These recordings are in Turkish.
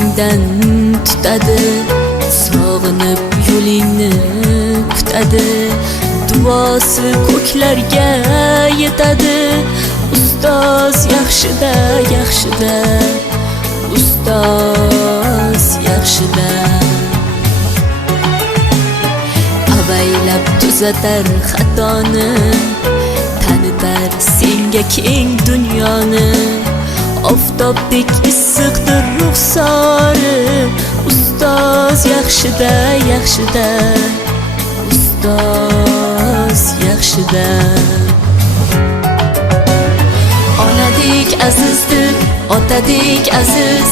ko'nglingdan tutadi, sog'inib yo'lingni kutadi, duosi ko'klarga yetadi. Ustoz yaxshida, yaxshida, ustoz yaxshida. Avaylab tuzatar xatoni, tanitar senga keng dunyoni. Oftobdek issiqdir ruxsori, ustoz yaxshida, yaxshida, ustoz yaxshida. Onadek azizdir, otadek aziz,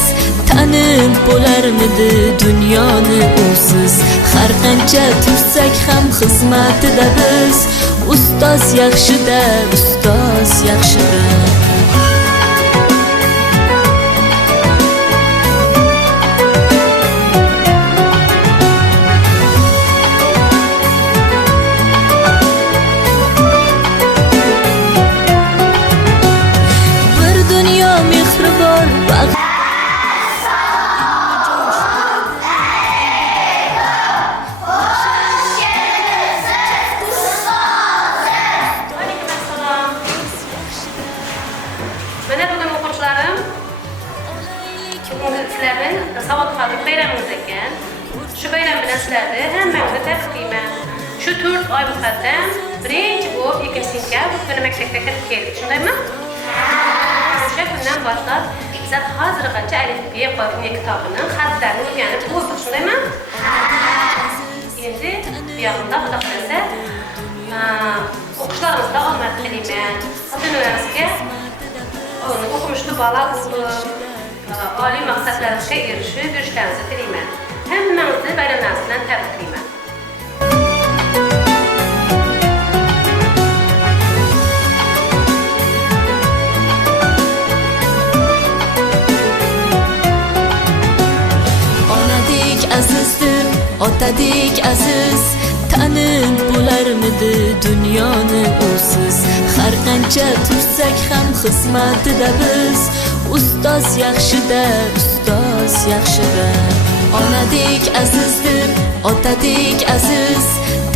tanib bo'larmidi dunyoni usiz. Har qancha tursak ham xizmatida biz, ustoz yaxshida, ustoz yaxshida. Savodxonlik bayramimiz ekan. Shu bayram bilan sizlarni hammangizni tabriklayman. Shu 4 oy muqaddam birinchi bo'lib 2-sentyabr kuni maktabga kirib keldik, shundaymi? O'sha kundan boshlab bizlar hozirgacha alifbeya qo'ygan kitobini xatlarini o'rganib bo'ldik, shundaymi? Endi bu yoqda Xudo xohlasa o'qishlarimizni davom ettirayman. Xotinlarimizga o'qimishli bola bo'lib oliy maqsadlarimizga erishib yurishlaringizni tilayman. Hammangizni bayramlaringiz bilan tabriklayman. Onadek azizdir, otadek aziz, tanib bo'larmidi dunyoni usiz. Har qancha tursak ham xizmatida biz, ustoz yaxshida, ustoz yaxshida. Onadek azizdir, otadek aziz,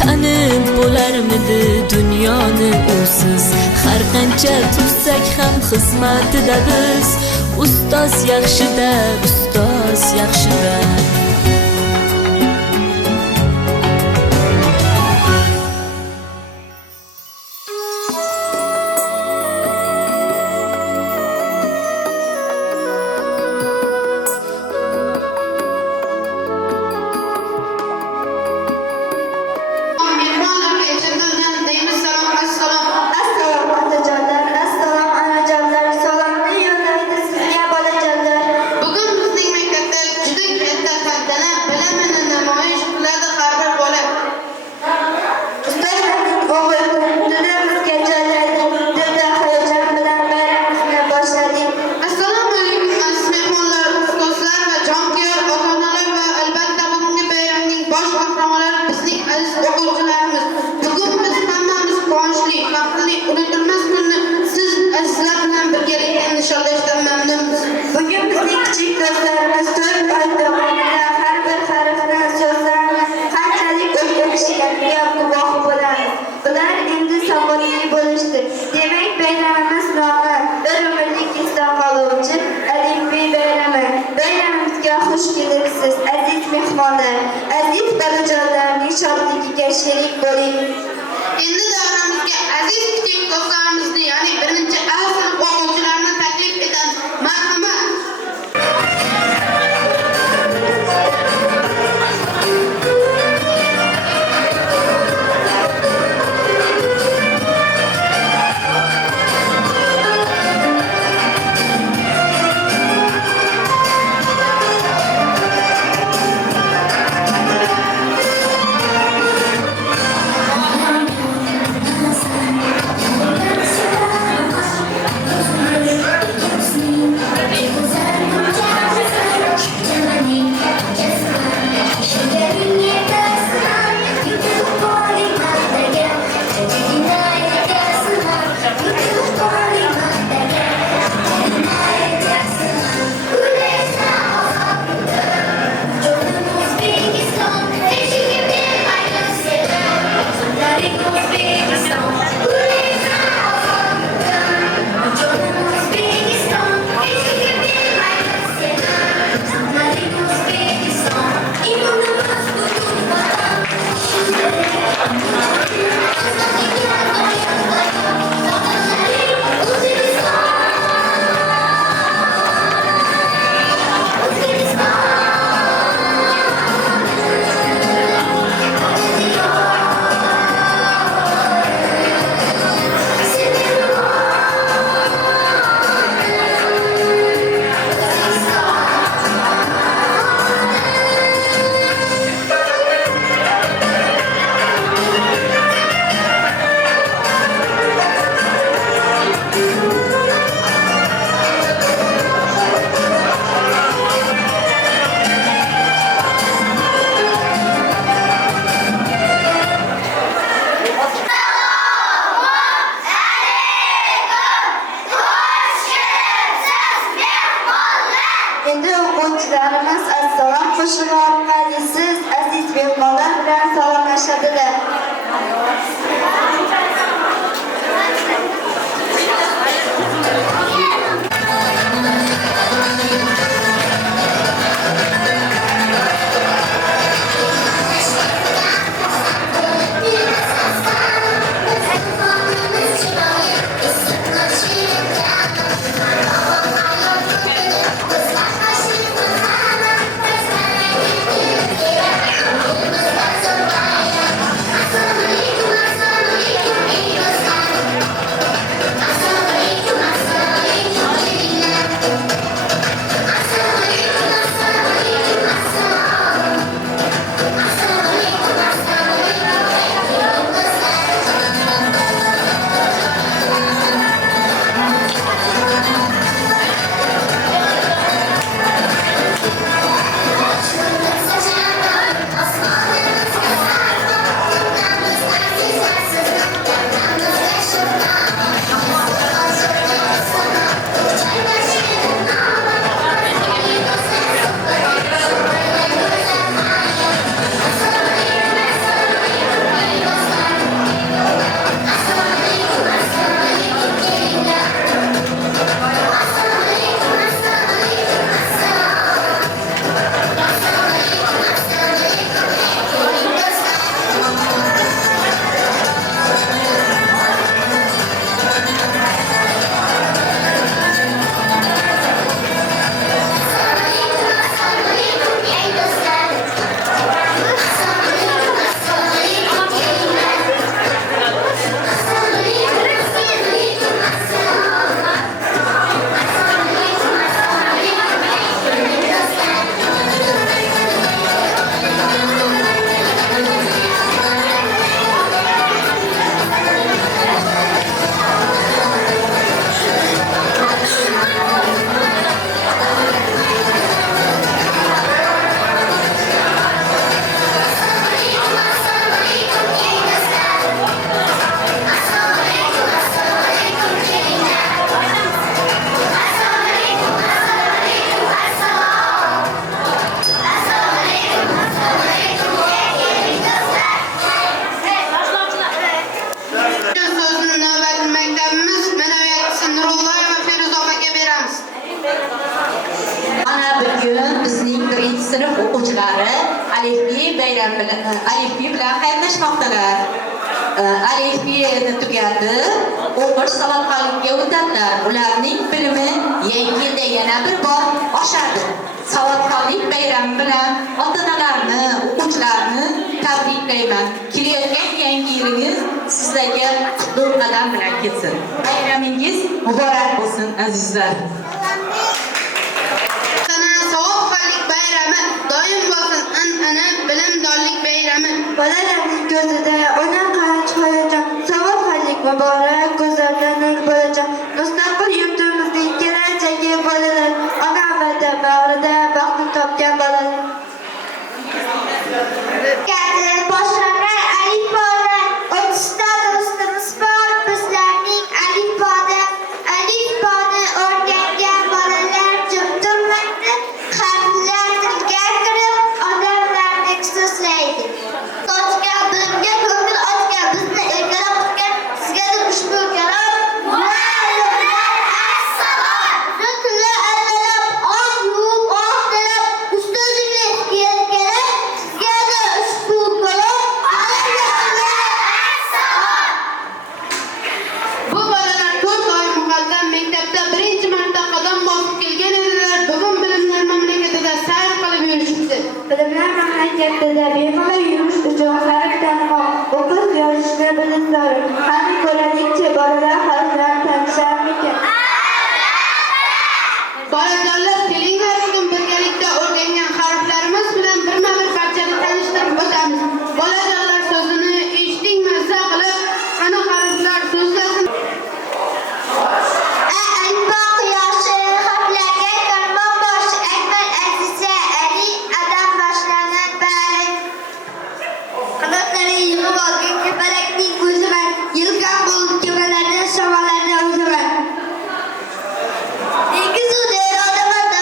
tanib bo'larmidi dunyoni usiz. Har qancha tursak ham xizmatida biz, ustoz yaxshida, ustoz yaxshida. Aziz balajonlarning shodligiga sherik bo'ling. Endi davramizga aziz kichik do'stlarimizni, ya'ni 1-A sinf o'quvchilarini taklif etamiz. Marhamat. Dostlarımız assalom qo'shig'i orqali siz aziz mehmonlar bilan salomlashadilar. Sınıf o'quvchilari alifbi bayram bilan alifbi bilan xayrlashmoqdalar. Alifbini tugadi, o'qish savodxonlikka o'tadilar. Ularning bilimi yangi yilda yana bir bor oshadi. Savodxonlik bayrami bilan ota-onalarni, o'quvchilarni tabriklayman. Kelayotgan yangi yilingiz sizlarga qutlug' qadam bilan ketsin. Bayramingiz muborak bo'lsin azizlar. Doim bo'lsin an'ana bilimdorlik bayrami. Bolalarning ko'zida ona qarach hayajon, savodxonlik muborak, ko'zlarda nur bo'lajak. Mustaqil yurtimizning kelajagi bolalar, ona vada bag'rida baxtni topgan bolalar. Boshlangan alifboda o'tishda do'stimiz bor. Bizlarning alifboni o'rgangan bolalar jim turmaydi. Harflar tilga kirib, odamlarni so'zlaydi. Sochgan bilimga ko'ngil ochgan, bizni erkalab o'tgan sizga ushbu kalom. Muallimlar assalom. Uzun tillar allalab, oq yuvib, oq tilab, ustozinglar kelib, sizga ushbu kalom. Muallimlar assalom. Bu bolalar 4 oy muqaddam maktabda birinchi marta qadam bosib kelgan edilar. Bugun bilimlar mamlakatida sayr qilib yurishibdi. Bilimlar mamlakatida bemalol yurish uchun harf tanimoq, o'qish yozishni bilish zarur. Qani ko'raylikchi, bolalar harflar tanisharmikan? Bolajonlar, kelinglar bugun birgalikda o'rgangan harflarimiz bilan birma-bir parchani tanishtirib o'tamiz. Bolajonlar so'zini eshiting, mazza qilib, qani harflar so'zlasin. Alifbo quyoshi, harflarga karvon boshi, Akbar Aziza, Ali, Adam boshlanan bari. Qanotlari yig'ib olgan kapalakning o'ziman, yilqam bo'lib kemalari, shamolarda o'ziman. Dengiz u derodamada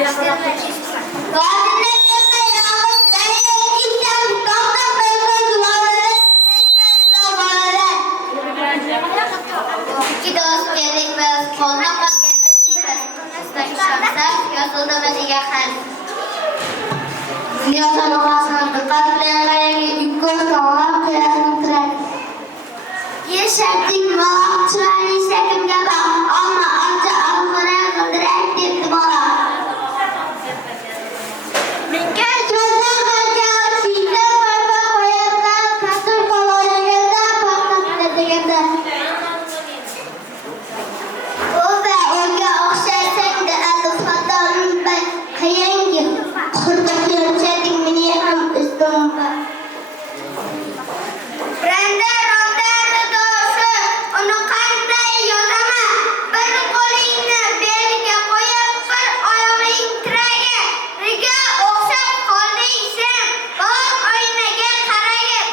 İki dost gerekmez, kolmak yazıldı ve yakın. Dünyada babasının dikkat bilenlerine yukarı doğan kıyasını kırar. Yeşerdik bağım çırağını istekimge bak ama anca algıra kıldırak dedi bana. Minkel çözüm harcao çiğde parmak koyarlar kasır kolonyalarda parmak dedegende. O ve orga okşarsan da adıfadarım ben kıyengim. Kurdaki ölçedik mini hem üstüm var. Rende rende doğrusu onu kantay yolama. Bir kolini belge koyup bir ayağı intirege. Riga okşap koldaysan bak aynaga qarayib.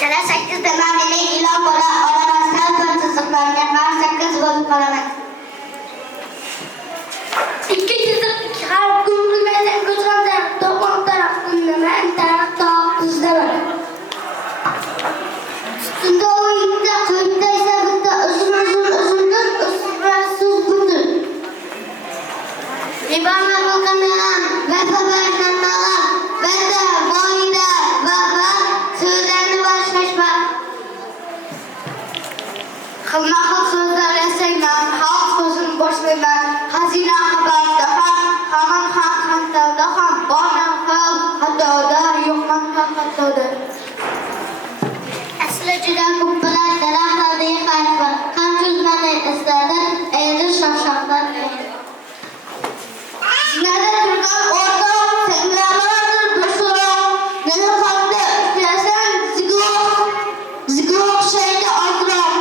Chala 8 tamamini ilon bo'la olamasdan bir chiziqlarga har 8 bo'lib qolaman. İki çizik har ko'ngilmadan ko'zg'amdan to'g'on taraf kundaman taraf tuzda var. Üstünde oyunda kayıttaysa bitta uzundur, usuratsız budur. Ribama bakamayan, vefa vermemayan, ben de boyda baba sözlerini başlaşma. Kılmaklık sözler eseymen, halk sözünü boşlayman, hazine haberda haman hakkında ham, banan hal hatada, yokman hakkında. Aslı juda ko'p bilan daraxtlarda yig'ilib var. Ham cho'zmani istadim, endi shoshaqlar. Zinada turgan o'rtoq singlardir bir so'roq. Meni qanday istasan, zigo o'xshaydi ozroq.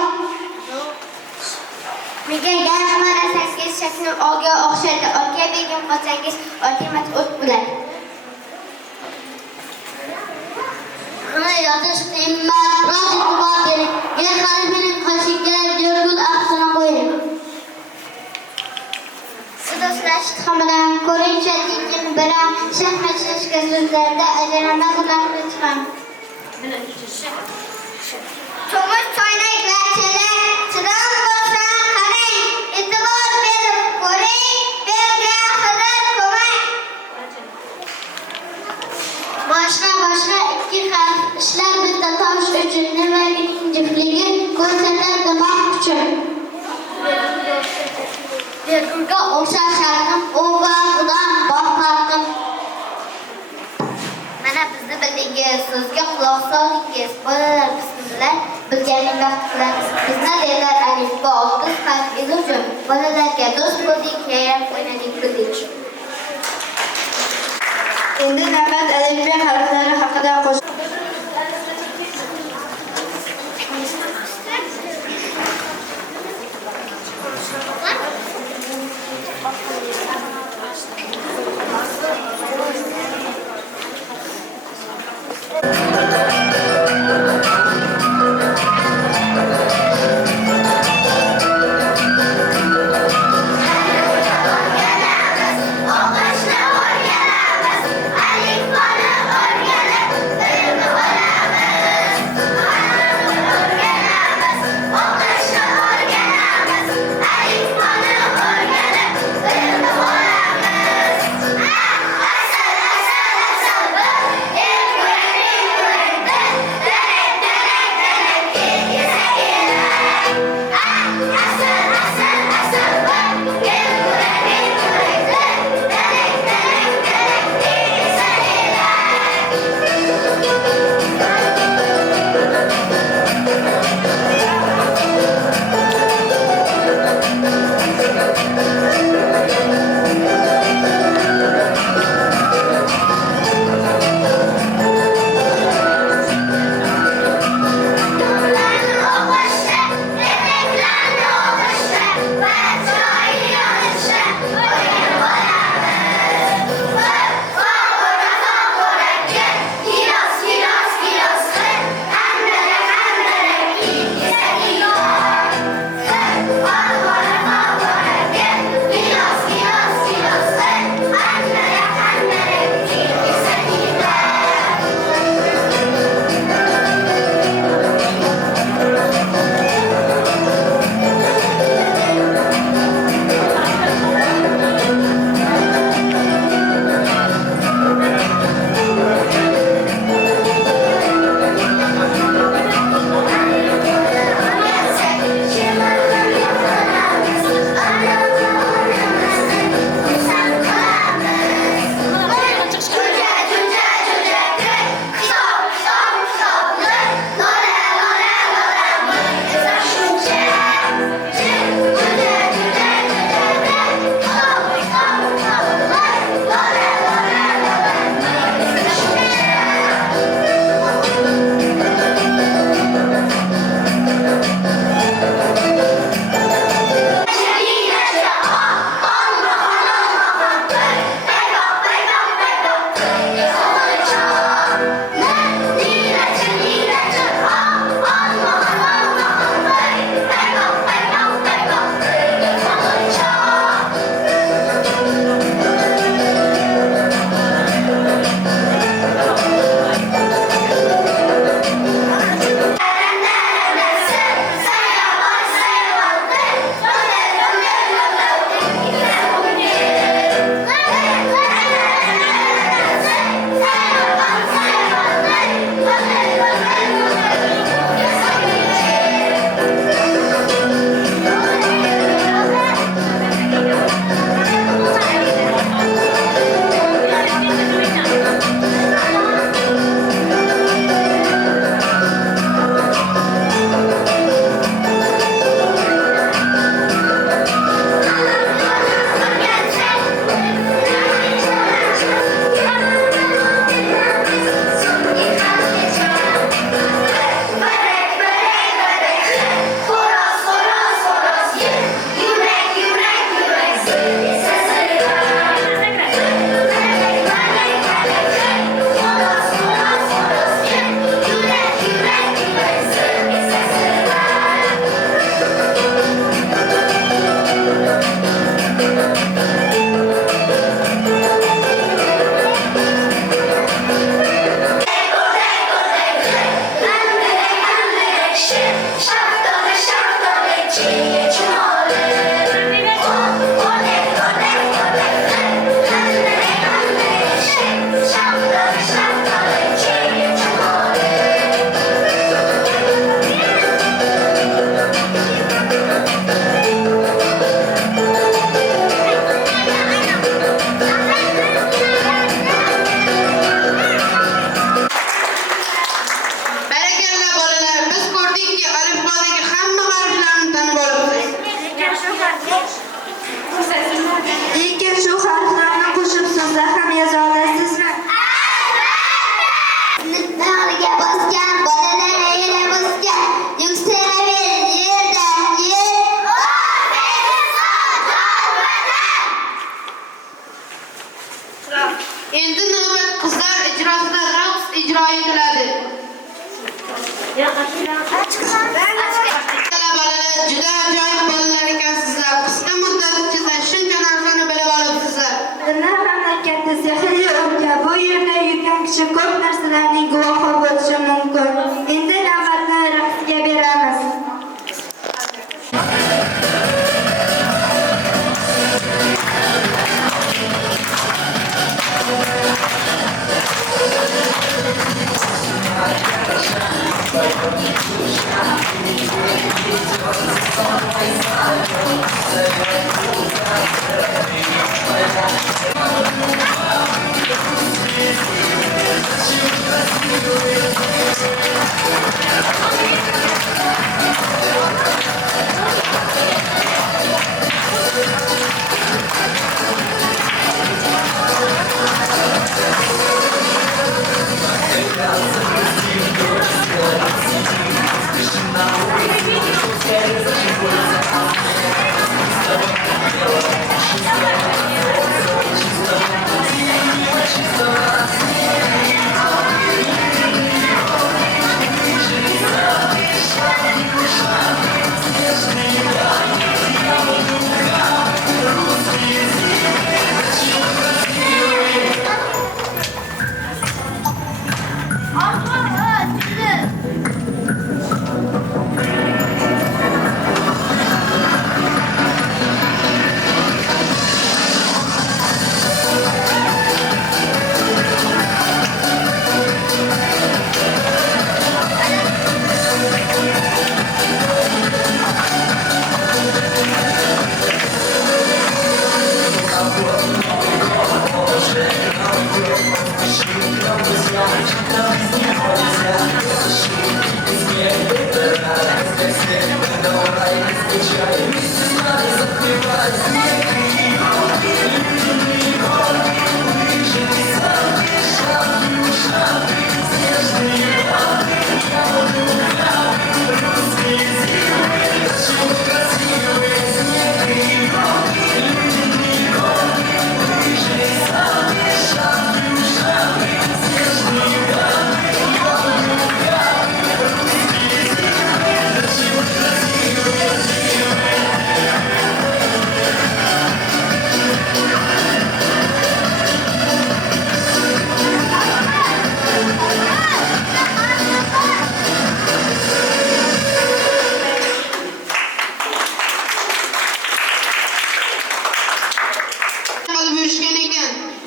Menga yarashmarasangiz shaklim olga o'xshaydi. Olga begim qolsangiz, ultimat o't bilan. Ana yozish qiymat, biroz e'tibor bering. Yer qalbining qoshiga jo'rgul aqsini qo'ying. Sidoslashdi bilan ko'rincha tekin bilan shahmashishga so'zlarda ajramas ularni chiqam. Cho'mish choynak va chelak chidam bo'lsa qarang, e'tibor berib ko'ring, belga xizr ko'mang. Boshqa ikki xil ishlar bitta tosh uchun nimaning jiftligi ko'rsatar dimoq uchun. Begimga o'xshashardim, u vaqtdan bor farqim. Mana bizni bildingiz, so'zga quloq solingiz. Bolalar bismillah, bilganing vaqt qilamiz. Bizni deylar alifbo 30 harf ilojim. Bolalarga do'st bo'ldik, yayrab o'ynadik bildik. Endi navbat alifbe harflari haqida qo'shib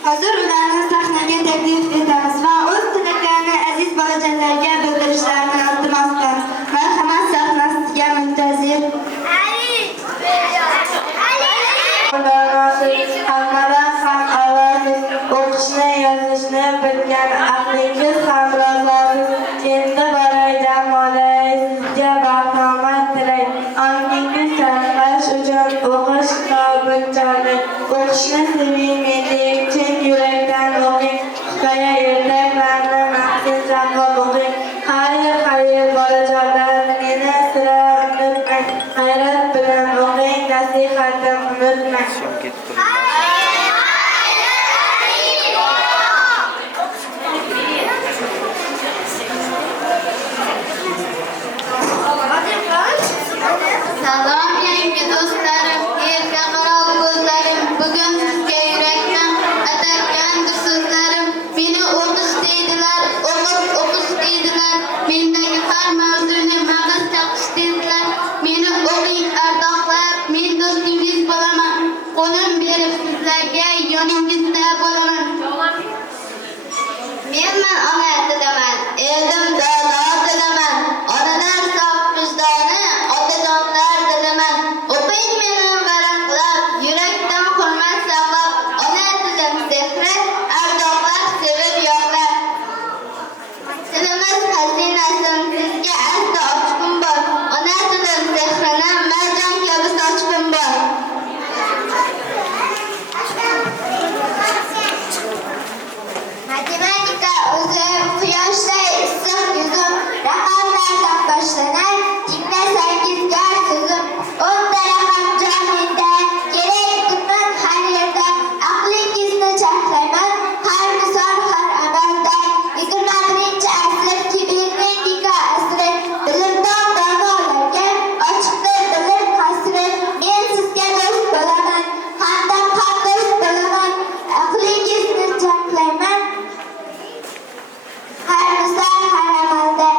Hozir ularni sahnaga taklif etamiz va o'z tilaklarini aziz bolajonlarga bildirishlarini iltimos qilamiz. Marhamat, sahnasiga muntazir. Hammadan ham avval o'qishni, yozishni bilgan aqlingiz ham rozasiz. Endi boray dam olay, sizga baxtomad tilay. Ongingiz sarflash uchun o'qish kitobinchalik. O'qishni seving, mendek chin yurakdan o'qing. Hikoya ertaklarni maqsad saqlab o'qing. Xayr, bolajonlar, meni sira unutmang. G'ayrat bilan o'qing, nasihatim unutmang. Salom yangi do'stlarim, erkaqaroq ko'zlarim, bugun sizga yurakdan atalgan so'zlarim. Meni o'qish deydilar, o'qish deydilar, mendagi har mavzuni mag'iz chaqish deydilar. Meni o'qing ardoqlab, men do'stingiz bo'laman. Qo'lim berib sizlarga yoningizda bo'laman. Menman ona tilaman, eldim dono tilaman, onalar sof vijdoni, otajonlar tilaman. O'qing meni varaqlab, yurakdan hurmat saqlab, ona tilim sehri, ardoqlab sevib yoqlab. Tilimiz xazinasin, sizga asta ochqim bor, ona tilim sehrini marjon kabi sochqim bor. Matematika o'zim, quyoshday issiq yuzim, raqamlardan boshlanar, tinglasangiz gar so'zim. 10 ta raqam jon menda, kerak tutman har yerda, aqlingizni charxlayman, har misol, har amalda. 21-asr kibernetika asri, bilimdon donolarga ochiqdir bilim qasri. Men sizga do'st bo'laman, hamdam hamdo'st bo'laman, aqlingizni charxlayman. Har misol, har amalda.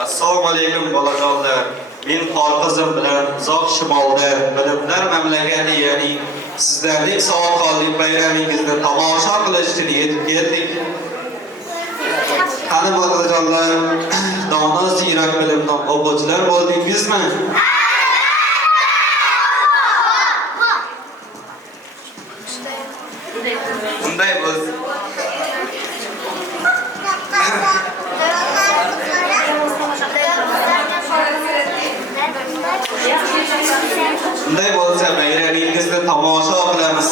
Assalomu alaykum bolajonlar. Men Qorqizim bilan uzoq shimolda bilimlar mamlakati, ya'ni sizlarning savodxonlik bayramingizni tomosha qilish uchun yetib keldik. Qani bolajonlar, dono ziyrak bilimdon o'quvchilar bo'ldingizmi? Bunday bo'lsa Bunday bo'lsa bayramingizni tomosha qilamiz.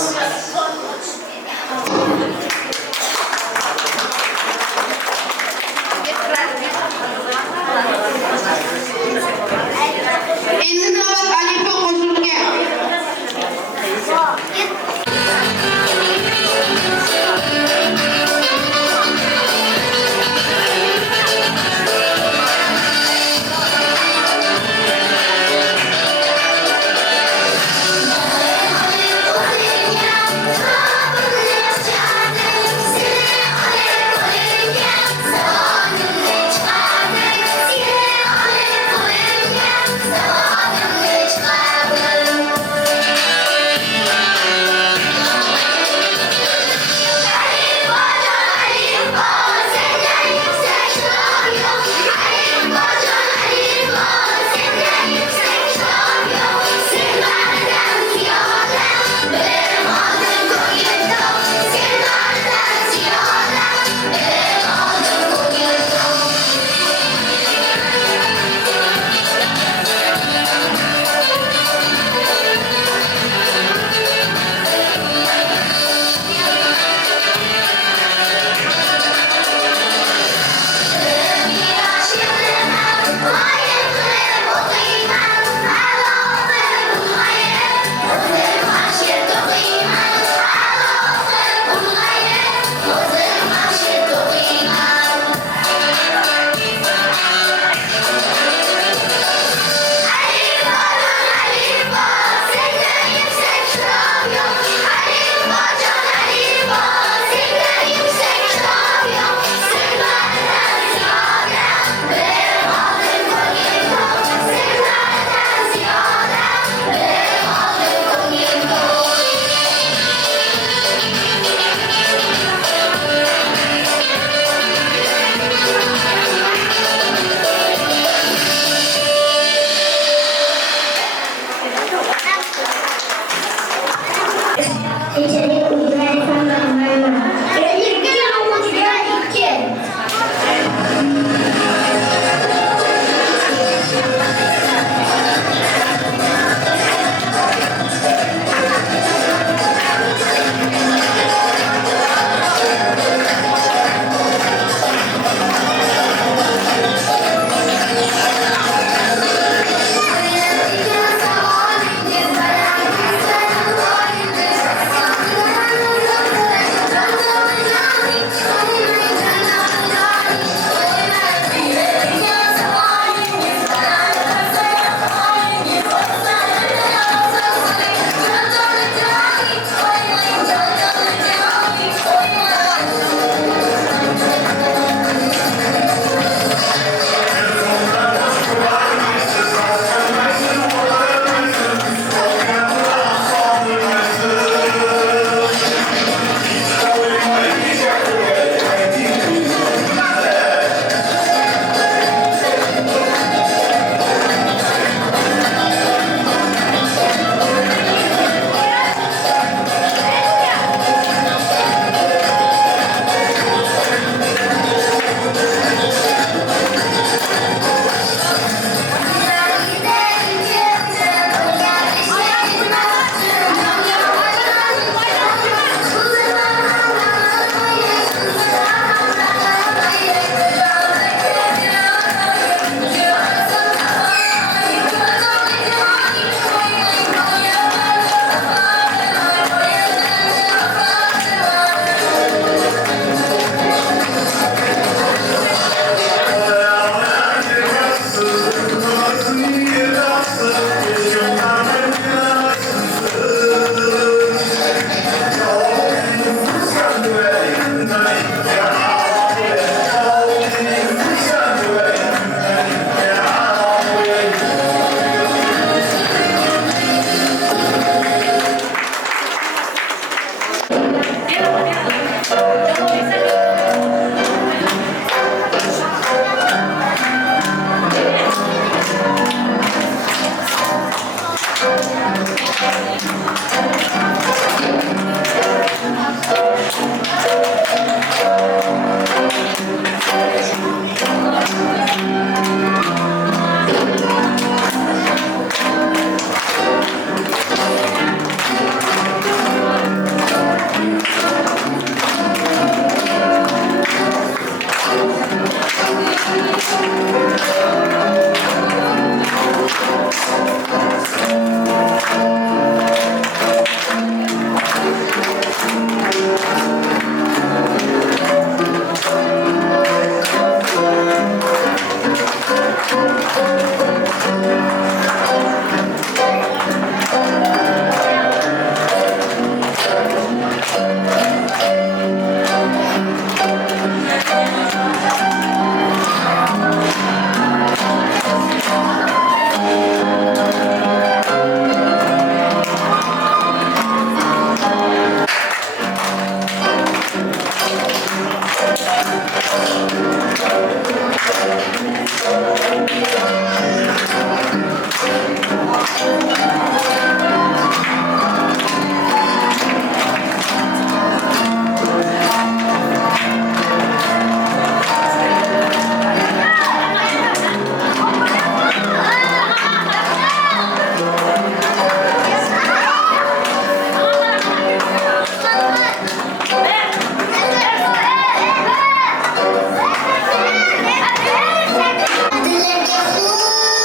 Dillerge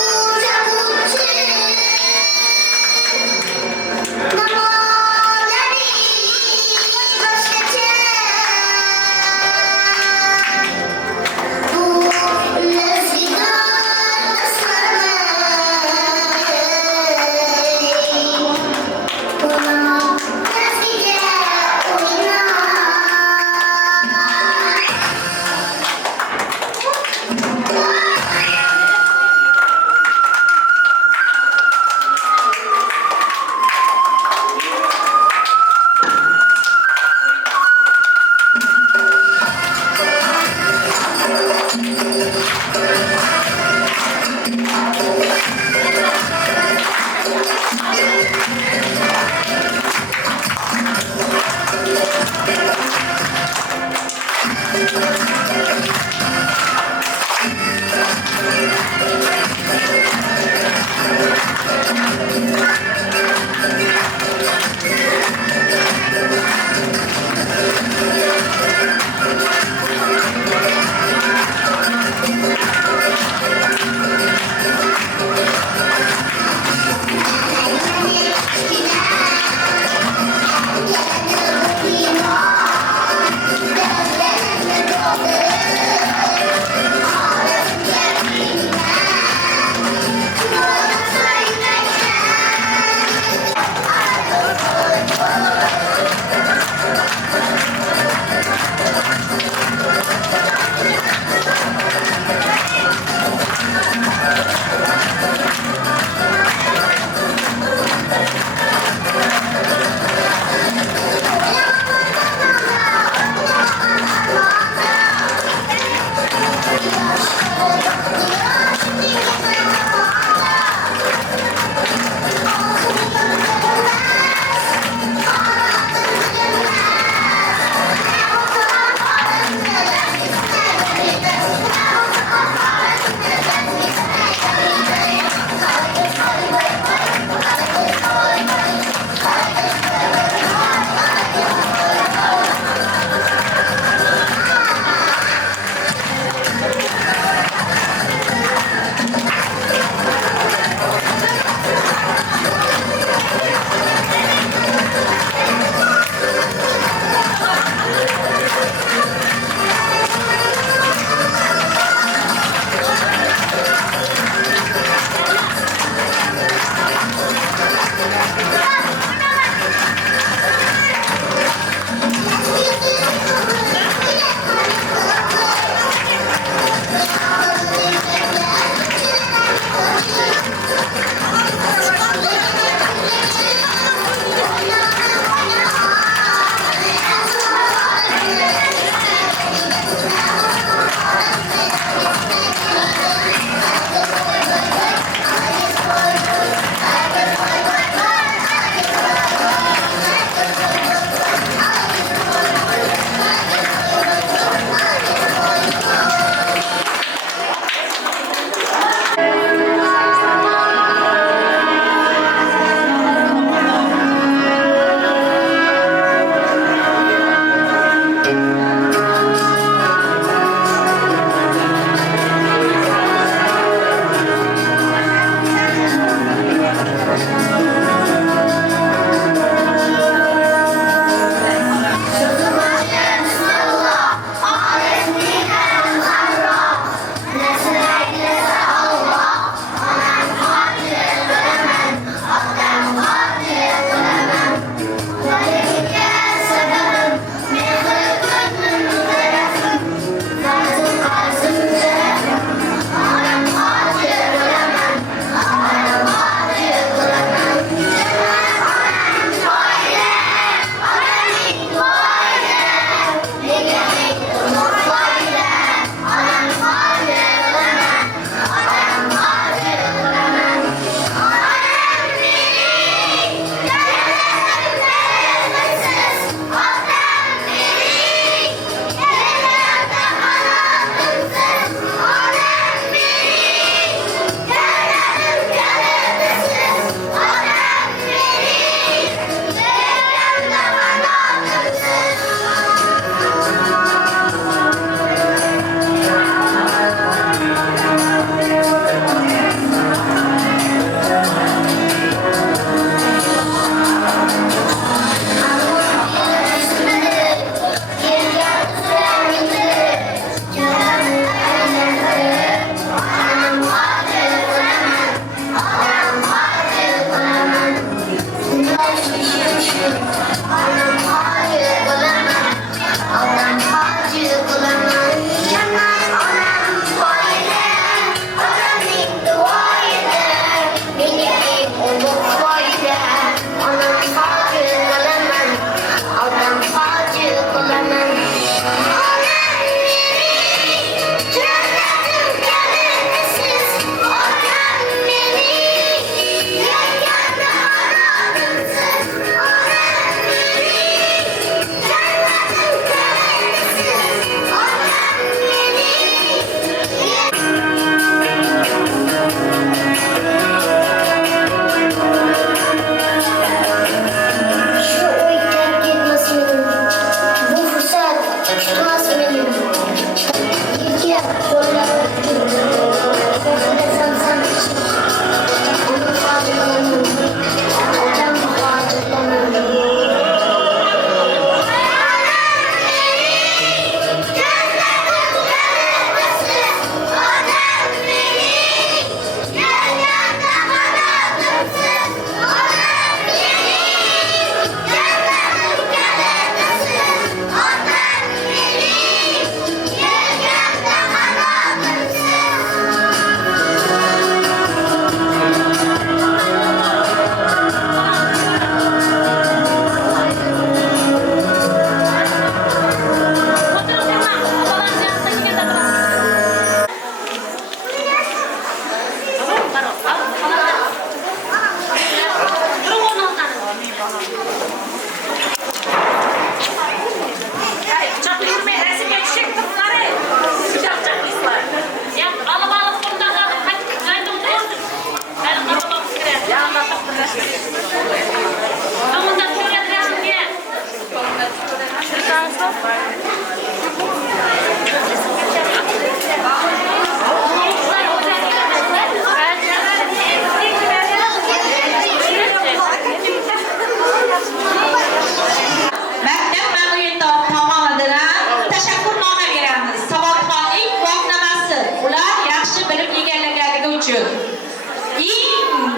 uchun.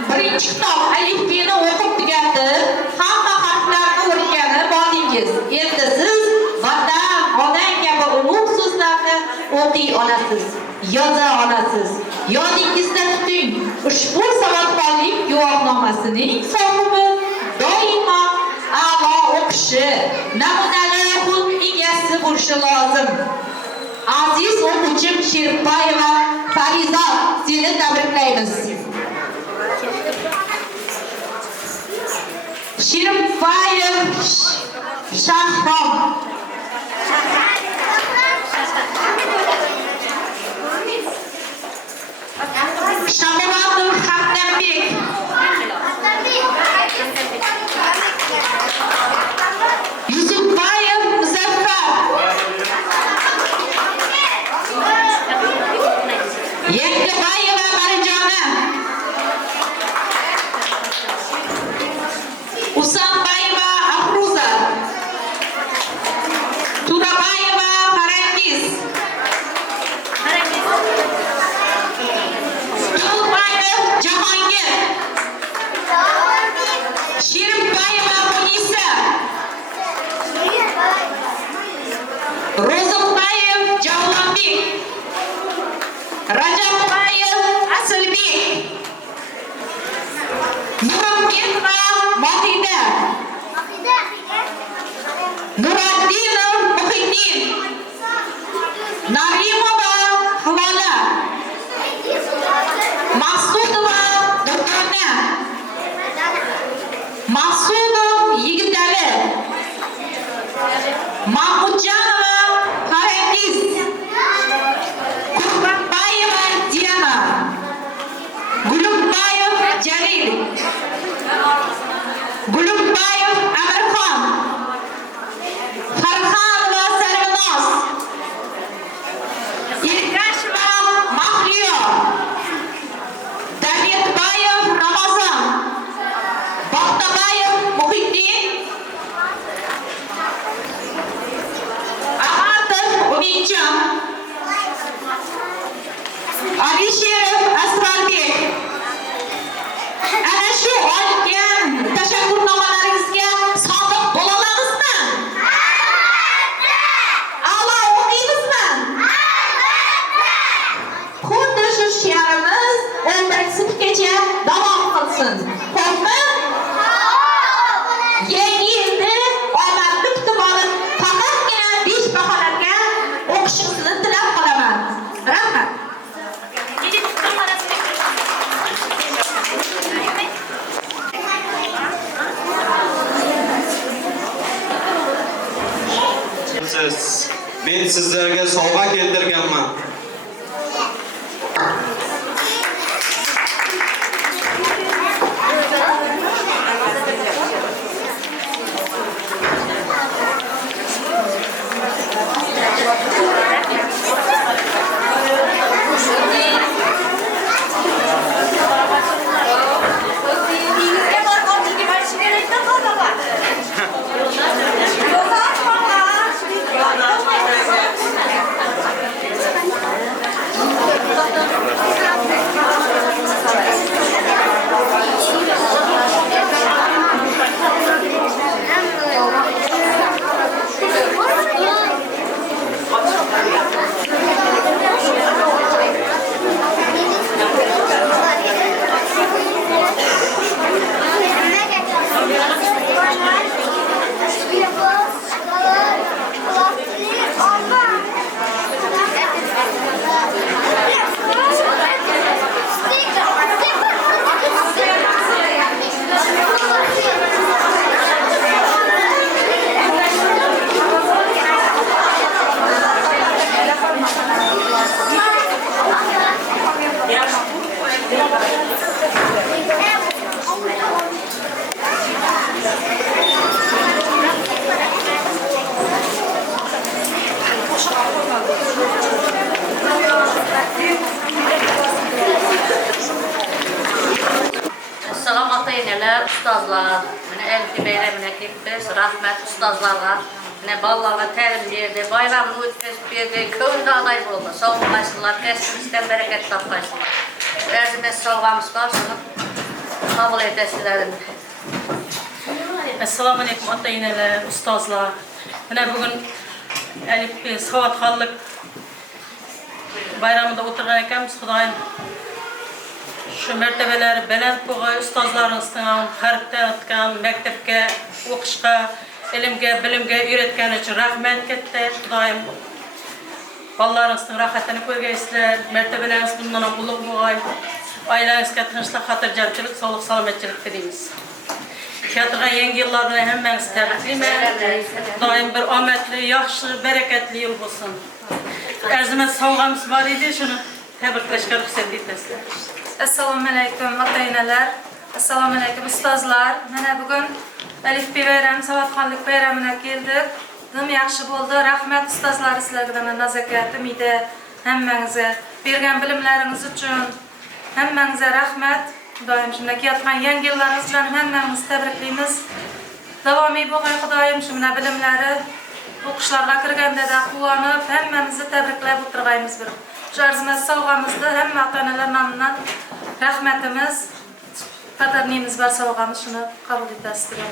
Birinchi kitob alifbeni o'qib tugatib, hamma harflarni o'rganib oldingiz. Endi siz vatan, ona kabi ulug' so'zlarni o'qiy olasiz, yoza olasiz. Yodingizda tuting, ushbu savodxonlik guvohnomasining sohibi doimo a'lo o'qishi, namunali xulq egasi bo'lishi lozim. Aziz o'quvchim Sherbayeva Fariza, seni tabriklaymiz. Shirbayev Shahrom, Shamuratov Hamdambek, Yusufbayev Muzaffar, Yakkabayeva Marijona, Usanbayeva Afruza, Turabayeva Farangiz, Tulbayev Jahongir, Shirinbayeva Munisa, Ro'zimbayev Javlonbek, Rajabbayev Asilbek, Nuriddinova Mohida, Nuriddinov Muhiddin, Narimova Hilola, Maqsudova Durdona, Maqsudov Yigitali, Mahmudjanova Farangiz, Qurbanbayeva Diana, Gulumbayev Jalil, Gulumbayev Amirxon, Farxonova Sarvinoz, Ergasheva Mahliyo, Davetbayev Ramazon, Baxtabayev Muhiddin, Amatov Umidjon, Alisherov Asrarbek. Ana shu olgan tashakkurnomalaringizga sodiq bo'la olamizmi? Albatta! A'lo o'qiymizmi? Albatta! Xuddi shu she'rimiz 11-sinfgacha davom qilsin. Xo'pmi? Yangi yilni omadli kutib olib, faqatgina 5 baholarga o'qishingizni tilab qolaman. Rahmat. Men sizlarga sovg'a keltirganman. Ota-eneler, ustazlar, elki beyramına biz rahmet ustazlarga, balalarga təlim verdi, bayramını ötküzüp verdi, köyünde aday oldu. Sağ olasınlar, kəsimizdən bərəkət tapqaysınlar. Bəzi sovg'amiz var, şunu kabul edesizlerim. Assalamu alaykum ota-onalar, ustozlar. Mana bugun Elif savodxonlik bayramida o'tirgan ekanmiz. Xudoyim shu martabalari baland bo'lgan ustozlarimizdan harfdan o'tgan maktabga o'qishga, ilmga, bilimga o'rgatgani uchun rahmat katta. Xudoyim bolalaringizning rohatini ko'rgaysizlar, martabalaringiz bundan ham ulug' bo'lg'ay. Oilangizga tinchlik, xotirjamchilik, sog'lik, salomatchilik tilaymiz. Keltirgan yangi yillar bilan hammangizni tabriklayman. Doim bir omadli, yaxshi, barakatli yil bo'lsin. Arzimat sovg'amiz bor edi, shuni tabriklashga ruxsat etasizlar. Assalomu alaykum ota-onalar. Assalomu alaykum ustozlar. Mana bugun Elif bayrami, savodxonlik bayramına keldik. Nim yaxshi bo'ldi. Rahmat ustozlar, sizlarga nazokat, umida hammangizga bergan bilimlaringiz uchun hammangizga rahmat. Xudoyim shunday kelayotgan yangi yillaringiz bilan hammamizni tabriklaymiz. Davomiy bo'lgan Xudoyim shuna bilimlari o'qishlarga kirganda da quvonib, hammamizni tabriklab o'tirgaymiz bir. Shu arzimat sovg'amizni hamma ota-onalar nomidan rahmatimiz, qadrlaymiz bar sovg'amiz, shuni qabul etasizlar.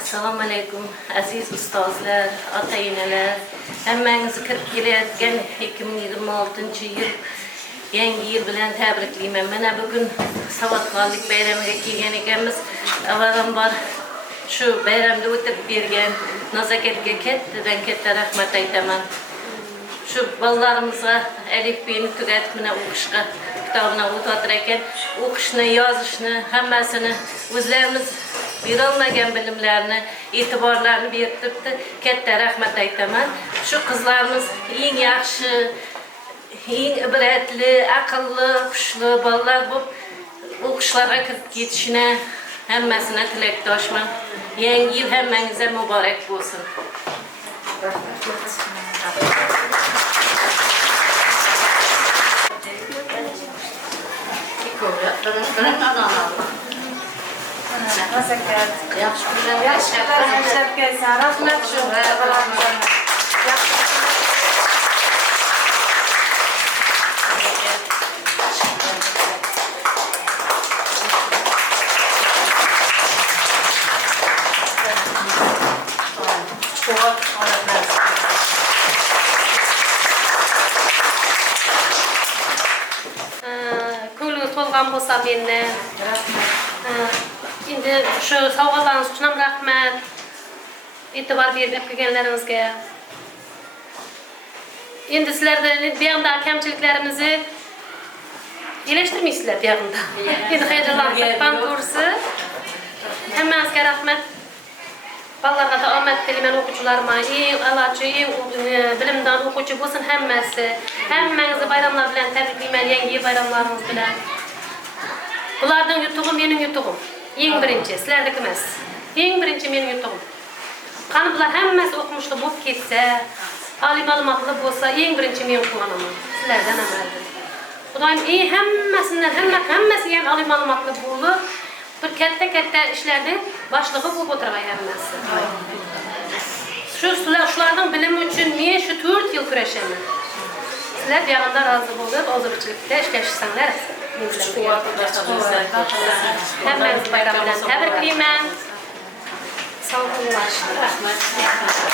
Assalomu alaykum aziz ustozlar, ota-onalar. Hammangizni kirib kelayotgan 2026-yil yangi yil bilan tabriklayman. Mana bugun savodxonlik bayramiga kelgan ekanmiz. Avvalambor shu bayramda o'tib bergan nazokatga katta rahmat aytaman. Shu bolalarimizga alifbeni tugatib mana o'qishga kitobni o'qib ekan, o'qishni, yozishni hammasini o'zlarimiz berolmagan bilimlarni, e'tiborlarni berib turibdi. Katta rahmat aytaman. Shu qizlarimiz eng yaxshi, eng ibratli, aqlli, xushli bolalar bo'lib o'qishlarga kirib ketishini hammasini tilakdoshman. Yangi yil hammangizga muborak bo'lsin. Ko'nglingiz to'lgan bo'lsa mendan endi shu sovg'alaringiz uchun ham rahmat. E'tibor berib kelganlaringizga. Endi sizlarda bu yoqda kamchiliklarimizni elashtirmaysizlar bu yoqda. Endi hayajonlanib konkursi. Hammangizga rahmat. Bolalarga da omad tilayman, o'quvchilarga eng a'lochi, eng bilimdon o'quvchi bo'lsin hammasi. Hammangizni bayramlar bilan tabriklayman, yangi yil bayramlaringiz bilan. Bularning yutug'i mening yutug'im. Eng birinchi, sizlardagi emas. Eng birinchi mening yutug'im. Qani bular hammasi o'qimishli bo'lib ketsa, oliy ma'lumotli bo'lsa, eng birinchi men quvonaman. Sizlardan amalda. Xudoyim hammasidan hammasi ham oliy ma'lumotli bo'lib, bir katta ishlarning boshlig'i bo'lib o'tirgan hammasi. Shularning bilimi uchun men shu 4 yil kurashaman. Sizlar bu yoqda rozi bo'lib, ozurchilikda ishlashsanglar, hammangizni bayram bilan tabriklayman. Sog' bo'linglar. Rahmat.